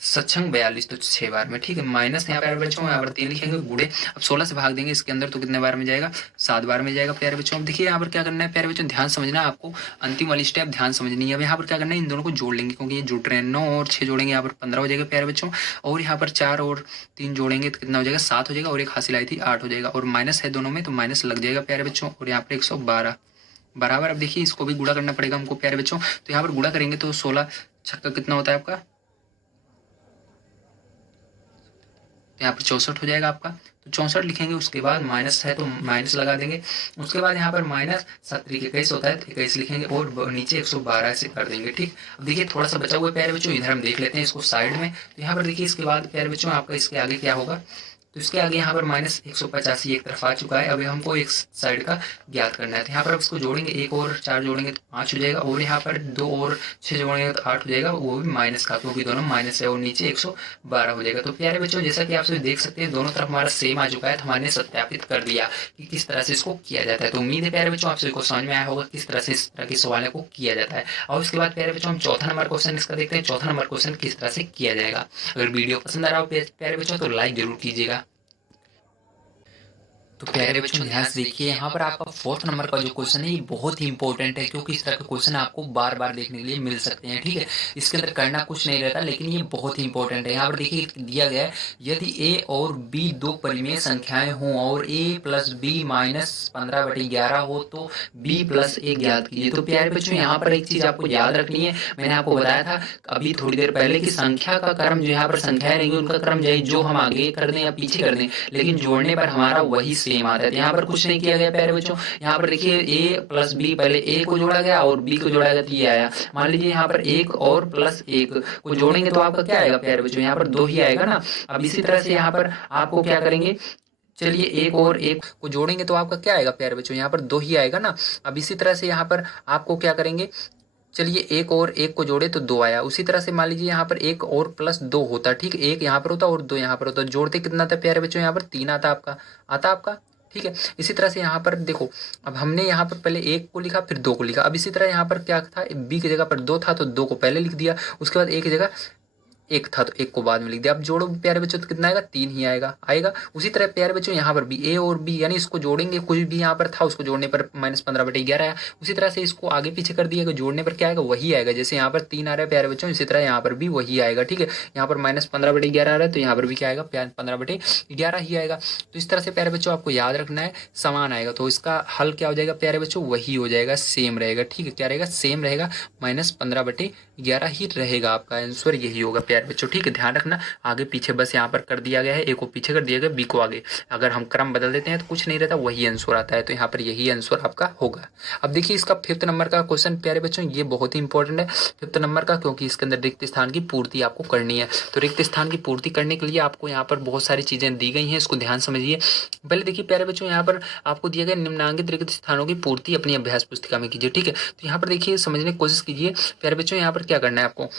7×42 तो 6 बार में, ठीक है। माइनस यहाँ पर बच्चों यहाँ पर 3 लिखेंगे गुड़े, अब 16 से भाग देंगे इसके अंदर तो कितने बार में जाएगा, 7 बार में जाएगा प्यारे बच्चों। अब देखिए यहाँ पर क्या करना है प्यारे बच्चों, ध्यान समझना है आपको, अंतिम वाली स्टेप ध्यान समझनी है। अब यहाँ पर क्या करना है, इन दोनों को जोड़ लेंगे क्योंकि ये जुड़ रहे हैं। 9 और 6 जोड़ेंगे यहाँ पर 15 हो जाएगा प्यारे बच्चों, और यहाँ पर 4 और 3 जोड़ेंगे तो कितना हो जाएगा, 7 हो जाएगा, और एक हासिल आई थी 8 हो जाएगा, और माइनस है दोनों में तो माइनस लग जाएगा प्यारे बच्चों, और यहाँ पर 112 बराबर। अब देखिए इसको भी गुणा करना पड़ेगा हमको प्यारे बच्चों। तो यहाँ पर गुणा करेंगे तो 16 छक्का कितना होता है आपका, यहाँ पर 64 हो जाएगा आपका। तो 64 लिखेंगे, उसके बाद माइनस है तो माइनस लगा देंगे। उसके बाद यहाँ पर माइनस 7×21 होता है तो 21 लिखेंगे, और नीचे 112 से कर देंगे, ठीक। अब देखिए थोड़ा सा बचा हुआ है प्यारे बच्चों, इधर हम देख लेते हैं इसको साइड में। तो यहाँ पर देखिए इसके बाद प्यारे बच्चों आपका इसके आगे क्या होगा, तो इसके आगे यहाँ पर -185 एक तरफ आ चुका है। अब हमको एक साइड का ज्ञात करना है। तो यहाँ पर इसको जोड़ेंगे, 1 और 4 जोड़ेंगे तो 5 हो जाएगा, और यहाँ पर 2 और 6 जोड़ेंगे तो 8 हो जाएगा, वो भी माइनस का क्योंकि दोनों माइनस है, और नीचे 112 हो जाएगा। तो प्यारे बच्चों जैसा कि आप सभी देख सकते हैं दोनों तरफ हमारा सेम आ चुका है, तो हमारे सत्यापित कर दिया कि किस तरह से इसको किया जाता है। तो उम्मीद है प्यारे बच्चों आप सभी को समझ में आया होगा किस तरह से इस तरह के सवालों को किया जाता है। और उसके बाद प्यारे बच्चों हम चौथा नंबर क्वेश्चन इसका देखते हैं, चौथा नंबर क्वेश्चन किस तरह से किया जाएगा। अगर वीडियो पसंद आ रहा हो प्यारे बच्चों तो लाइक जरूर कीजिएगा। तो प्यारे बच्चों ध्यान से देखिए, यहाँ पर आपका 4th नंबर का जो क्वेश्चन है ये बहुत ही इंपॉर्टेंट है क्योंकि इस तरह के क्वेश्चन आपको बार बार देखने के लिए मिल सकते हैं, ठीक है। इसके अंदर करना कुछ नहीं रहता लेकिन ये बहुत ही इंपॉर्टेंट है। यहाँ पर देखिए दिया गया है, यदि a और b दो परिमेय संख्याएं हों और a + b - 15/11 हो तो b + a ज्ञात कीजिए। तो प्यारे बच्चों यहाँ पर एक चीज आपको याद रखनी है, मैंने आपको बताया था अभी थोड़ी देर पहले कि संख्या का क्रम जो यहाँ पर संख्याएं रहेंगी उनका क्रम जो हम आगे कर दें या पीछे कर दें, लेकिन जोड़ने पर हमारा वही सेम आता है। यहाँ पर कुछ नहीं किया गया प्यारे बच्चों, यहाँ पर देखिए a + b, पहले a को जोड़ा गया और b को जोड़ा गया तो ये आया। मान लीजिए यहाँ पर 1 और +1 को जोड़ेंगे तो आपका क्या आएगा प्यारे बच्चों, यहाँ पर 2 ही आएगा ना। अब इसी तरह से यहाँ पर आपको क्या करेंगे, चलिए 1 और 1 को जोड़ेंगे तो आपका क्या आएगा प्यारे बच्चों, यहाँ पर 2 ही आएगा ना। अब इसी तरह से यहाँ पर आपको क्या करेंगे, चलिए 1 और 1 को जोड़े तो 2 आया। उसी तरह से मान लीजिए यहाँ पर 1 और +2 होता, ठीक, 1 यहाँ पर होता और 2 यहाँ पर होता, जोड़ते कितना था प्यारे बच्चों, यहाँ पर 3 आता आपका, ठीक है। इसी तरह से यहाँ पर देखो, अब हमने यहाँ पर पहले 1 को लिखा फिर 2 को लिखा। अब इसी तरह यहाँ पर क्या था, b की जगह पर 2 था तो 2 को पहले लिख दिया, उसके बाद a की जगह 1 था तो 1 को बाद में लिख दिया। अब जोड़ो प्यारे बच्चों तो कितना आएगा, 3 ही आएगा। उसी तरह प्यारे बच्चों यहाँ पर भी a और b यानी इसको जोड़ेंगे, कुछ भी यहाँ पर था उसको जोड़ने पर -15/11 आया। उसी तरह से इसको आगे पीछे कर दिया, जोड़ने पर क्या आएगा, वही आएगा। जैसे यहाँ पर 3 आ रहा है प्यारे बच्चों, इसी तरह यहाँ पर भी वही आएगा, ठीक है। यहाँ पर -15/11 आ रहा है तो यहाँ पर भी क्या आएगा, 15/11 ही आएगा। तो इस तरह से प्यारे बच्चों आपको याद रखना है, समान आएगा तो इसका हल क्या हो जाएगा प्यारे बच्चों, वही हो जाएगा, सेम रहेगा, ठीक है। क्या रहेगा, सेम रहेगा, -15/11 ही रहेगा, आपका आंसर यही होगा प्यारे बच्चों, ठीक है। ध्यान रखना आगे पीछे बस यहाँ पर कर दिया गया है, ए को पीछे कर दिया गया, बी को आगे। अगर हम क्रम बदल देते हैं तो कुछ नहीं रहता, वही आंसर आता है। तो यहाँ पर यही आंसर आपका होगा। अब देखिए इसका 5th नंबर का क्वेश्चन प्यारे बच्चों, ये बहुत ही इंपॉर्टेंट है 5th नंबर का, क्योंकि इसके अंदर रिक्त स्थान की पूर्ति आपको करनी है। तो रिक्त स्थान की पूर्ति करने के लिए आपको यहाँ पर बहुत सारी चीजें दी गई हैं, इसको ध्यान समझिए। पहले देखिए प्यारे बच्चों, यहाँ पर आपको दिया गया निम्नांकित रिक्त स्थानों की पूर्ति अपनी अभ्यास पुस्तिका में कीजिए, ठीक है। तो यहाँ पर देखिए समझने की कोशिश कीजिए प्यारे बच्चों, यहाँ पर क्या करना है आपको,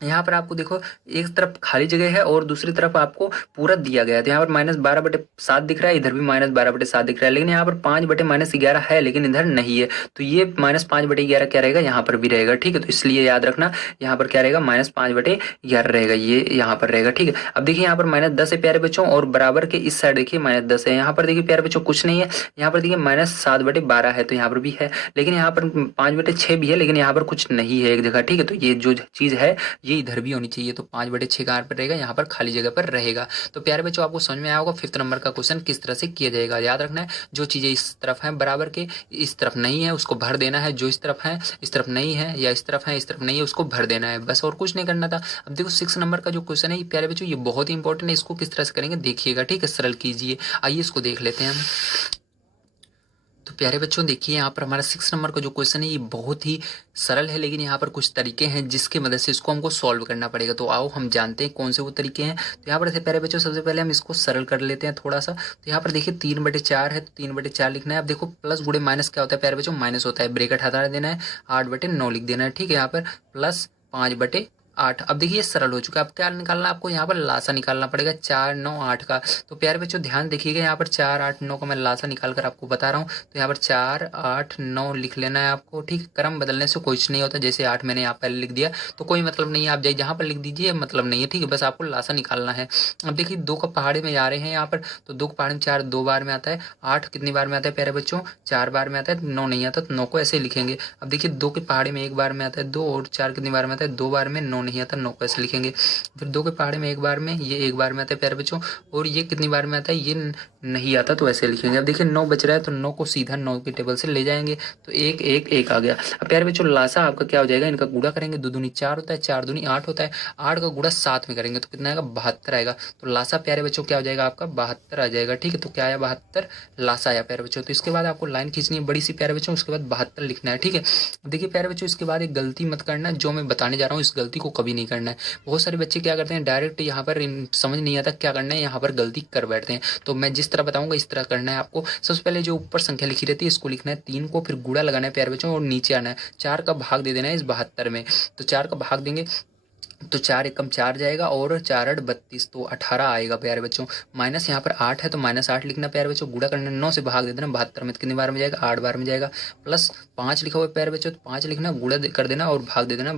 यहाँ पर आपको देखो एक तरफ खाली जगह है और दूसरी तरफ आपको पूरा दिया गया है। तो यहाँ पर -12/7 दिख रहा है, इधर भी -12/7 दिख रहा है, लेकिन यहाँ पर 5/-11 है, लेकिन इधर नहीं है। तो ये -5/11 क्या रहेगा, यहाँ पर भी रहेगा। ठीक है, तो इसलिए याद रखना यहाँ पर क्या रहेगा, -5/11 रहेगा, ये यहाँ पर रहेगा। ठीक है, अब देखिए यहाँ पर -10 है प्यारे बच्चों, और बराबर के इस साइड देखिए -10 है। यहाँ पर देखिए प्यारे बच्चों कुछ नहीं है, यहाँ पर देखिए -7/12 है, तो यहाँ पर भी है, लेकिन यहाँ पर 5/6 भी है, लेकिन यहाँ पर कुछ नहीं है एक जगह। ठीक है, तो ये जो चीज़ है ये इधर भी होनी चाहिए। तो 5/6 कहाँ पर रहेगा, यहाँ पर खाली जगह पर रहेगा। तो प्यारे बच्चों आपको समझ में आया होगा 5th नंबर का क्वेश्चन किस तरह से किया जाएगा। याद रखना है जो चीज़ें इस तरफ हैं बराबर के, इस तरफ नहीं है उसको भर देना है, जो इस तरफ है इस तरफ नहीं है, या इस तरफ है इस तरफ नहीं है उसको भर देना है, बस और कुछ नहीं करना था। अब देखो 6 नंबर का जो क्वेश्चन है प्यारे बच्चों ये बहुत ही इंपॉर्टेंट है, इसको किस तरह से करेंगे देखिएगा। ठीक है, सरल कीजिए। आइए इसको देख लेते हैं हम। तो प्यारे बच्चों देखिए यहाँ पर हमारा 6 नंबर का जो क्वेश्चन है ये बहुत ही सरल है, लेकिन यहाँ पर कुछ तरीके हैं जिसकी मदद से इसको हमको सॉल्व करना पड़ेगा। तो आओ हम जानते हैं कौन से वो तरीके हैं। तो यहाँ पर से प्यारे बच्चों सबसे पहले हम इसको सरल कर लेते हैं थोड़ा सा। तो यहाँ पर देखिए 3/4 है, तो 3/4 लिखना है। अब देखो प्लस गुणे माइनस क्या होता है प्यारे बच्चों, माइनस होता है, ब्रेकेट हटा देना है, 8/9 लिख देना है। ठीक है, यहाँ पर प्लस 5/8। अब देखिए ये सरल हो चुका है। अब क्या निकालना है आपको, यहाँ पर लासा निकालना पड़ेगा 4, 9, 8 का। तो प्यारे बच्चों ध्यान देखिएगा, यहाँ पर 4, 8, 9 का मैं लासा निकाल कर आपको बता रहा हूँ। तो यहाँ पर 4, 8, 9 लिख लेना है आपको। ठीक, क्रम बदलने से कुछ नहीं होता, जैसे 8 मैंने यहाँ पहले लिख दिया तो कोई मतलब नहीं है, आप जाइए जहाँ पर लिख दीजिए, मतलब नहीं है। ठीक है, बस आपको लासा निकालना है। अब देखिए 2 का पहाड़े में जा रहे हैं यहाँ पर, तो 2 का पहाड़े में 4 2 बार में आता है, 8 कितनी बार में आता है प्यारे बच्चों, 4 बार में आता है, 9 नहीं आता, तो 9 को ऐसे लिखेंगे। अब देखिए 2 के पहाड़े में 1 बार में आता है 2, और 4 कितनी बार में आता है 2 बार में, 9 नहीं आता, 9 को ऐसे लिखेंगे। फिर 2 के पहाड़े में 1 बार में, ये 1 बार में आता है प्यारे बच्चों, और ये कितनी बार में आता है, ये नहीं आता, तो ऐसे लिखेंगे। अब देखिए 9 बच रहा है, तो 9 को सीधा 9 की टेबल से ले जाएंगे, तो 1 1 1 आ गया। अब प्यारे बच्चों लासा आपका क्या हो जाएगा, इनका गुणा करेंगे, 2 दूनी 4 होता है, 4 दूनी 8 होता है, 8 का गुणा 7 में करेंगे तो कितना आएगा, 72 आएगा। तो लासा प्यारे बच्चों क्या हो जाएगा आपका, 72 आ जाएगा। ठीक है, तो क्या आया, 72 लासा आया प्यारे बच्चों। तो इसके बाद आपको लाइन खींचनी है बड़ी सी प्यारे बच्चों, उसके बाद 72 लिखना है। ठीक है, देखिए प्यारे बच्चों इसके बाद एक गलती मत करना, जो मैं बताने जा रहा हूँ इस गलती को कभी नहीं करना है। बहुत सारे बच्चे क्या करते हैं, डायरेक्ट यहाँ पर समझ नहीं आता क्या करना है, यहाँ पर गलती कर बैठते हैं। तो मैं जिस तरह बताऊंगा इस तरह करना है आपको। सबसे पहले जो ऊपर संख्या लिखी रहती है इसको लिखना है 3 को, फिर गुणा लगाना है प्यारे बच्चों, और नीचे आना है, 4 का भाग दे देना है इस 72 में। तो 4 का भाग देंगे तो 4 एकम 4 जाएगा, और 4 8 32, तो 18 आएगा प्यारे बच्चों। माइनस यहाँ पर 8 है, तो -8 लिखना प्यारे बच्चों, गुणा करना 9 से भाग दे देना 72 में, कितनी बार में जाएगा, 8 बार में जाएगा। प्लस 5 लिखा हुआ है प्यारे बच्चों, तो 5 लिखना, गुणा कर देना और भाग दे देना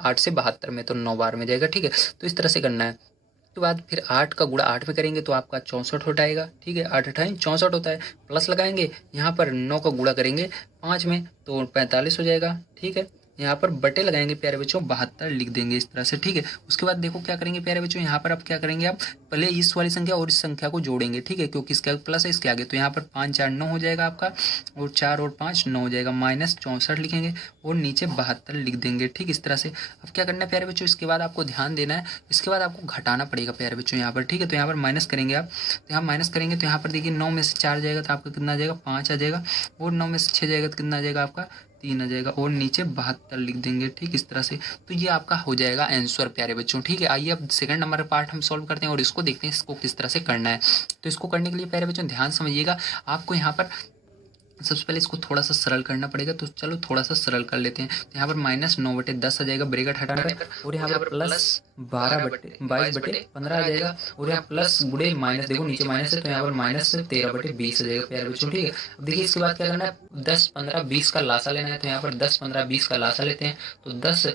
8 से 72 में, तो 9 बार में जाएगा। ठीक है, तो इस तरह से करना है। उसके बाद फिर 8 का गुणा 8 में करेंगे तो आपका 64 हो जाएगा। ठीक है, 8 8 64 होता है। प्लस लगाएंगे यहाँ पर 9 का गुणा करेंगे 5 में तो 45 हो जाएगा। ठीक है, यहाँ पर बटे लगाएंगे प्यारे बच्चों, 72 लिख देंगे इस तरह से। ठीक है, उसके बाद देखो क्या करेंगे प्यारे बच्चों, यहाँ पर आप क्या करेंगे, आप पहले इस वाली संख्या और इस संख्या को जोड़ेंगे। ठीक है, क्योंकि इसके आगे प्लस है इसके आगे, तो यहाँ पर 5 4 9 हो जाएगा आपका, और 4 और 5 9 हो जाएगा, -64 लिखेंगे और नीचे 72 लिख देंगे। ठीक, इस तरह से। अब क्या करना है प्यारे बच्चों, इसके बाद आपको ध्यान देना है, इसके बाद आपको घटाना पड़ेगा प्यारे बच्चों यहाँ पर। ठीक है, तो यहाँ पर माइनस करेंगे आप, तो यहाँ माइनस करेंगे तो यहाँ पर देखिए 9 में से 4 जाएगा तो आपका कितना आ जाएगा, 5 आ जाएगा, और 9 में से 6 जाएगा तो कितना आ जाएगा आपका, 3 आ जाएगा, और नीचे 72 लिख देंगे। ठीक, इस तरह से। तो ये आपका हो जाएगा आंसर प्यारे बच्चों। ठीक है, आइए अब सेकंड नंबर पार्ट हम सॉल्व करते हैं और इसको देखते हैं इसको किस तरह से करना है। तो इसको करने के लिए प्यारे बच्चों ध्यान समझिएगा, आपको यहाँ पर सबसे पहले इसको थोड़ा सा सरल करना पड़ेगा। तो चलो थोड़ा सा सरल कर लेते हैं। तो यहाँ पर -9/10 आ जाएगा, ब्रैकेट हटाने पर, और यहाँ पर प्लस 22/15 आ जाएगा, और यहाँ प्लस गुणे माइनस, देखो नीचे माइनस है तो यहाँ पर -13/20 आ जाएगा प्यारे बच्चों। ठीक है, अब देखिए इसके बाद क्या करना है, 10 15 20 का लासा लेना है। तो यहाँ पर 10 15 20 का लासा लेते हैं, तो 10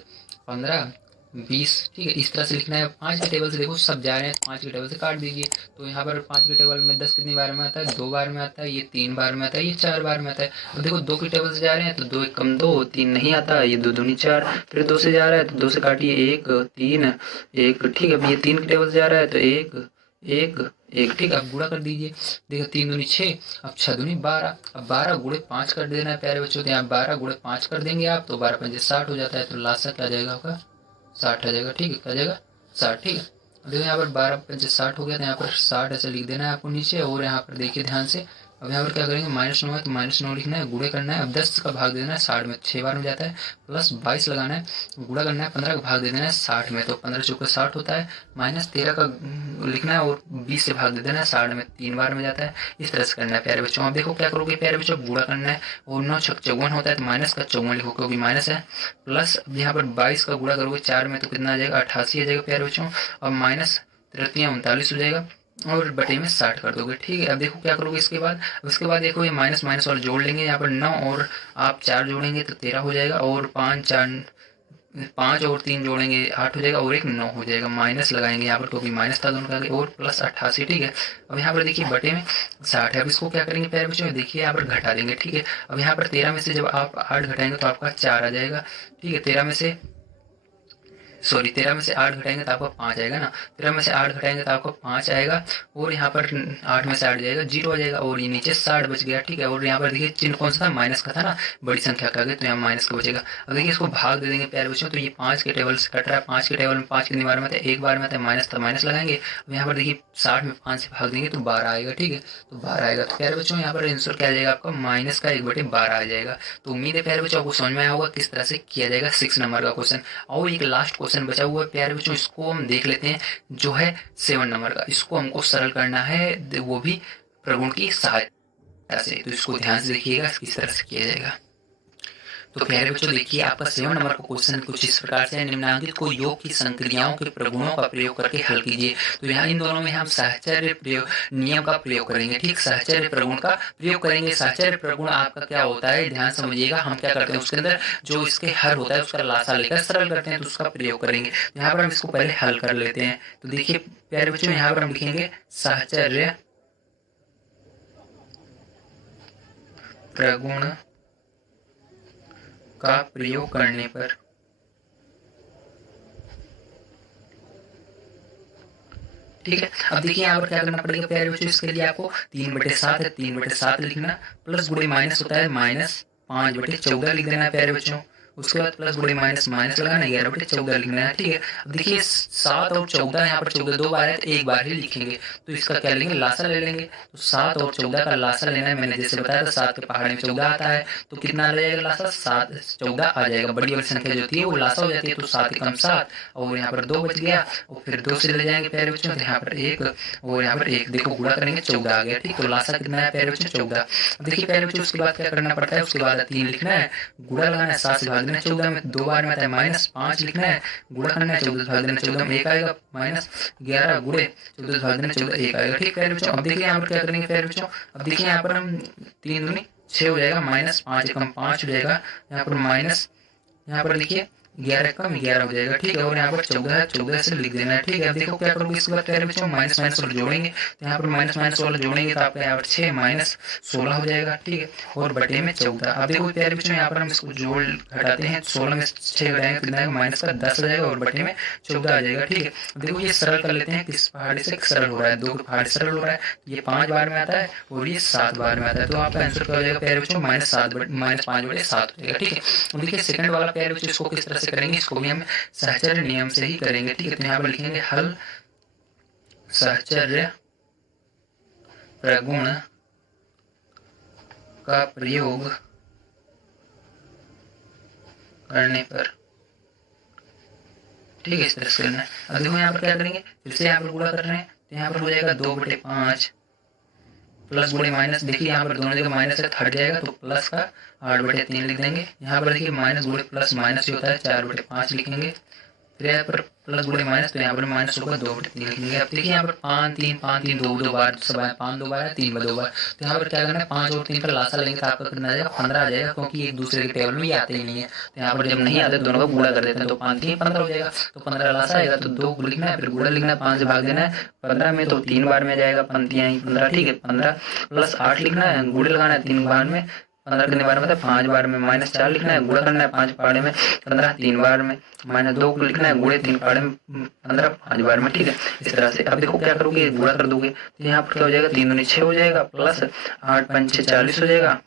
15 20। ठीक है, इस तरह से लिखना है। 5 के टेबल से देखो सब जा रहे हैं, 5 के टेबल से काट दीजिए। तो यहाँ पर 5 के टेबल में 10 कितनी बार में आता है, 2 बार में आता है, ये 3 बार में आता है, ये 4 बार में आता है। अब देखो 2 के टेबल से जा रहे हैं तो 2 एकम 2, 3 नहीं आता, ये 2 दूनी 4, फिर 2 से जा रहा है तो 2 से काटिए 1 3 1। ठीक है, अब ये 3 के टेबल से जा रहा है तो 1 1 1। ठीक, अब गुणा कर दीजिए, देखो 3 दूनी 6, अब 6 दूनी 12, अब 12 गुणे 5 कर देना है प्यारे बच्चों। तो यहाँ 12 गुणे 5 कर देंगे आप, तो 12 5 60 हो जाता है, तो लास्ट क्या आ जाएगा आपका, 60 आ जाएगा। ठीक है, क्या जाएगा 60। ठीक है, देखो यहाँ पर 12 5 60 हो गया, तो यहाँ पर 60 ऐसे लिख देना है आपको नीचे। और यहाँ पर देखिए ध्यान से, अब यहाँ पर क्या करेंगे, -9 है तो -9 लिखना है, गुणे करना है। अब 10 का भाग दे देना है 60 में, 6 बार में जाता है, प्लस 22 लगाना है, गुणा करना है, 15 का भाग दे देना है 60 में, तो 15 चौके 60 होता है, -13 का लिखना है और 20 से भाग दे देना है 60 में, 3 बार में जाता है। इस तरह से करना है प्यारे बच्चों। अब देखो क्या करोगे प्यारे बच्चों, गुणा करना है और 9 छक 54 होता है तो माइनस का 54 लिखो क्योंकि माइनस है, प्लस अब यहाँ पर 22 का गुणा करोगे 4 में तो कितना आ जाएगा, 88 आ जाएगा प्यारे बच्चों, और माइनस 39 हो जाएगा और बटे में 60 कर दोगे। ठीक है, अब देखो क्या करोगे उसके बाद देखो ये माइनस माइनस और जोड़ लेंगे, यहाँ पर 9 और आप 4 जोड़ेंगे तो 13 हो जाएगा, और 5 और 3 जोड़ेंगे 8 हो जाएगा, और एक 9 हो जाएगा। माइनस लगाएंगे यहाँ पर क्योंकि माइनस था दोनों का आगे, और प्लस 88। ठीक है, अब यहाँ पर देखिए बटे में 60 है। अब इसको क्या करेंगे प्यारे बच्चों, देखिए यहाँ पर घटा देंगे। ठीक है, अब यहाँ पर 13 में से जब आप 8 घटाएंगे तो आपका 4 आ जाएगा। ठीक है, 13 में से 8 घटाएंगे तो आपका 5 आएगा ना, 13 में से 8 घटाएंगे तो आपका 5 आएगा, और यहाँ पर 8 में से 8 जाएगा 0 आ जाएगा, और ये नीचे 60 बच गया। ठीक है, और यहाँ पर देखिए चिन्ह कौन सा था, माइनस का था ना, बड़ी संख्या का आगे तो यहाँ माइनस का बचेगा। अब देखिए इसको भाग दे देंगे प्यारे बच्चों, तो ये 5 के टेबल से कट रहा है, 5 के टेबल में 5 कितनी बार में आता है, एक बार में आता है, माइनस था माइनस लगाएंगे। अब यहाँ पर देखिए 60 में 5 से भाग देंगे तो 12 आएगा। ठीक है, तो 12 आएगा, तो प्यारे बच्चों यहाँ पर आंसर क्या आ जाएगा आपका, माइनस का 1/12 आ जाएगा। तो उम्मीद है प्यारे बच्चों आपको समझ में आया होगा किस तरह से किया जाएगा 6 नंबर का क्वेश्चन। और एक लास्ट क्वेश्चन बचा हुआ है प्यारे बच्चों, इसको हम देख लेते हैं, जो है 7 नंबर का। इसको हमको सरल करना है, वो भी प्रगुण की सहायता से। तो इसको ध्यान से देखिएगा किस तरह से किया जाएगा। तो प्यारे बच्चों देखिए आपका 7 नंबर का क्वेश्चन कुछ इस प्रकार से है, निम्नांकित को योग की संक्रियाओं के प्रगुणों का प्रयोग करके हल कीजिए। तो यहाँ इन दोनों में हम साहचर्य प्रयोग नियम का प्रयोग करेंगे। ठीक, साहचर्य प्रगुण का प्रयोग करेंगे। साहचर्य प्रगुण आपका क्या होता है, ध्यान समझिएगा। हम क्या करते हैं, उसके अंदर जो इसके हर होता है उसका लासा लेकर सरल करते हैं, तो उसका प्रयोग करेंगे। यहाँ पर हम इसको पहले हल कर लेते हैं। तो देखिए प्यारे बच्चों यहाँ पर हम लिखेंगे साहचर्य प्रगुण का प्रयोग करने पर ठीक है। अब देखिए यहाँ पर क्या करना पड़ेगा प्यारे बच्चों, इसके लिए आपको 3/7 है, 3/7 लिखना, प्लस गुणे माइनस होता है -5/14 लिख देना है प्यारे बच्चों। उसके बाद प्लस गुणे माइनस माइनस लगाना, 11/14 लिखना है। ठीक है, अब देखिए 7 और 14 यहाँ पर 14 2 बार है तो एक बार ही लिखेंगे, तो इसका क्या लेंगे, लासा ले लेंगे। तो 7 और 14 का लासा लेना है, मैंने जैसे बताया था 7 के पहाड़ में 14 आता है, तो कितना आ जाएगा लासा, 7 14 आ जाएगा। बड़ी वाली संख्या जो होती है वो लासा हो जाती है, तो 7 एकम 7, और यहाँ पर 2 बच गया, और फिर 2 से ले जाएंगे प्यारे बच्चों, तो यहाँ पर 1 और यहाँ पर 1, देखो गुणा करेंगे 14 आ गया। ठीक, तो लासा कितना है प्यारे बच्चों, 14। देखिए प्यारे बच्चों उसके बाद क्या करना पड़ता है, उसके बाद 3 लिखना है, गुणा लगाना है, 7 से भाग देना 14 में, 2 बार में आता है -5 लिखना है, गुणा करना है, 14 से भाग देना 14 में 1 आएगा, -11 गुणे 14 से भाग देना 14 1 आएगा। ठीक प्यारे बच्चों, अब देखिए यहाँ पर क्या करेंगे प्यारे बच्चों, अब देखिए यहाँ पर हम 3 दूनी 6 हो जाएगा, -5 एकम 5 हो जाएगा, यहाँ पर माइनस, यहाँ पर देखिए 11 कम 11 हो जाएगा। ठीक है, और यहाँ पर 14 है, 14 से लिख देना है। ठीक है, अब देखो क्या करोगे इसके बाद प्यारे बच्चों, माइनस माइनस वाला जोड़ेंगे, तो यहाँ पर माइनस माइनस वाला जोड़ेंगे तो आपका यहाँ पर 6 -16 हो जाएगा। ठीक है, और बटे में 14। अब देखो प्यारे बच्चों यहाँ पर हम इसको जोड़ घटाते हैं, 16 में 6 घटाएंगे कितना आएगा, माइनस का 10 हो जाएगा, और बटे में 14 आ जाएगा। ठीक है, देखो ये सरल कर लेते हैं, किस पहाड़ी से सरल हो रहा है, 2 के पहाड़ी सरल हो रहा है, ये 5 बार में आता है और ये 7 बार में आता है, तो आपका आंसर क्या हो जाएगा प्यारे बच्चों, -5/7 हो जाएगा। ठीक है, अब देखिए सेकंड वाला प्यारे बच्चों इसको किस तरह से करेंगे, इसको भी हम साहचर्य नियम से ही करेंगे। ठीक है, तो यहाँ पर लिखेंगे हल साहचर्य प्रगुण का प्रयोग करने पर। ठीक है, इस तरह से करना है। अब देखो यहाँ पर क्या करेंगे, फिर से यहाँ पर गुणा कर रहे हैं, तो यहाँ पर हो जाएगा 2/5 प्लस गुणे माइनस, देखिए यहाँ पर दोनों जगह माइनस है, हट जाएगा तो प्लस का 8/3 लिख देंगे। यहाँ पर देखिए माइनस गुणे प्लस माइनस ही होता है, 4/5 लिखेंगे। फिर यहाँ पर प्लस गुणे माइनस, तो यहाँ पर माइनस होगा 2/3 लिखेंगे। अब देखिए यहाँ पर 5 3 2 बार सब आए, 5 2 बार है, 3 2 बार, तो यहाँ पर क्या करना है, 5 और 3 का लासा लेंगे तो आपका कितना आ जाएगा, 15 आ जाएगा, क्योंकि एक दूसरे के टेबल में ये आते ही नहीं है। तो यहाँ पर जब नहीं आते दोनों का गुणा कर देते हैं, तो 5 3 15 हो जाएगा, तो 15 लासा आएगा, तो 2 लिखना है, फिर गुणा लिखना है, 5 से भाग देना है 15 में, तो 3 बार में जाएगा, पंक्तियां 15। ठीक है, 15 प्लस 8 लिखना है, गुणे लगाना है 3 बार में, 15 कितने बार में था, 5 बार में, -4 लिखना है, गुणा करना है 5 पाड़े में 15 3 बार में, -2 लिखना है, गुणे 3 पाड़े में 15 5 बार में। ठीक है, इस तरह से। अब देखो क्या करोगे, गुणा कर दोगे, तो यहाँ पर क्या हो जाएगा, 3 दूनी 6 हो जाएगा, प्लस 8 5 6 40 हो जाएगा,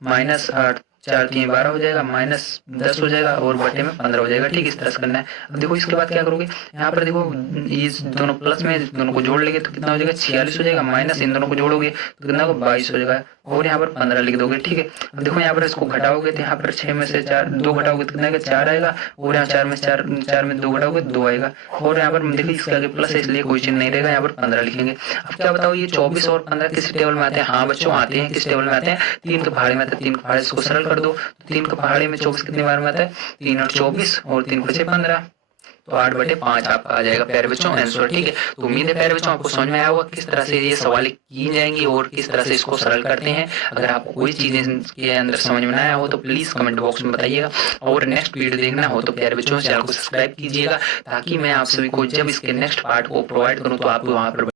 -8 4 3 12 हो जाएगा, -10 हो जाएगा और बटे में 15 हो जाएगा। ठीक, इस तरह से करना है। अब देखो इसके बाद क्या करोगे, यहाँ पर देखो ये दोनों प्लस में दोनों को जोड़ लेंगे तो कितना हो जाएगा 46 हो जाएगा, माइनस इन दोनों को जोड़ोगे तो कितना होगा 22 हो जाएगा और यहाँ पर 15 लिख दोगे। ठीक है, अब देखो यहाँ पर इसको घटाओगे तो यहाँ पर 6 में से 4 2 घटाओगे तो कितना आएगा 4 आएगा और यहाँ 4 में से 4 में 2 घटाओगे 2 आएगा और यहाँ पर देखिए इसके आगे प्लस है इसलिए कोई चिन्ह नहीं रहेगा, यहाँ पर 15 लिखेंगे। अब क्या बताओ ये 24 और 15 किस टेबल में आते हैं? हाँ बच्चों आते हैं, किस टेबल में आते हैं? 3 के पहाड़े में आते हैं। 3 के पहाड़े इसको सरल कर दो, 3 के पहाड़े में 24 कितने बार में आता है? 3 और 24 और 3 बचे 15 तो 8/5 आपका आ जाएगा प्यारे बच्चों आंसर। ठीक है, तो उम्मीद है प्यारे बच्चों आपको समझ में आया होगा किस तरह से ये सवाल की जाएंगी और किस तरह से इसको सरल करते हैं। अगर आपको कोई चीजें के अंदर समझ में आया हो तो प्लीज कमेंट बॉक्स में बताइएगा और नेक्स्ट वीडियो देखना हो तो प्यारे बच्चों चैनल को सब्सक्राइब कीजिएगा ताकि मैं आप सभी को जब इसके नेक्स्ट पार्ट को प्रोवाइड करूँ तो आप वहां पर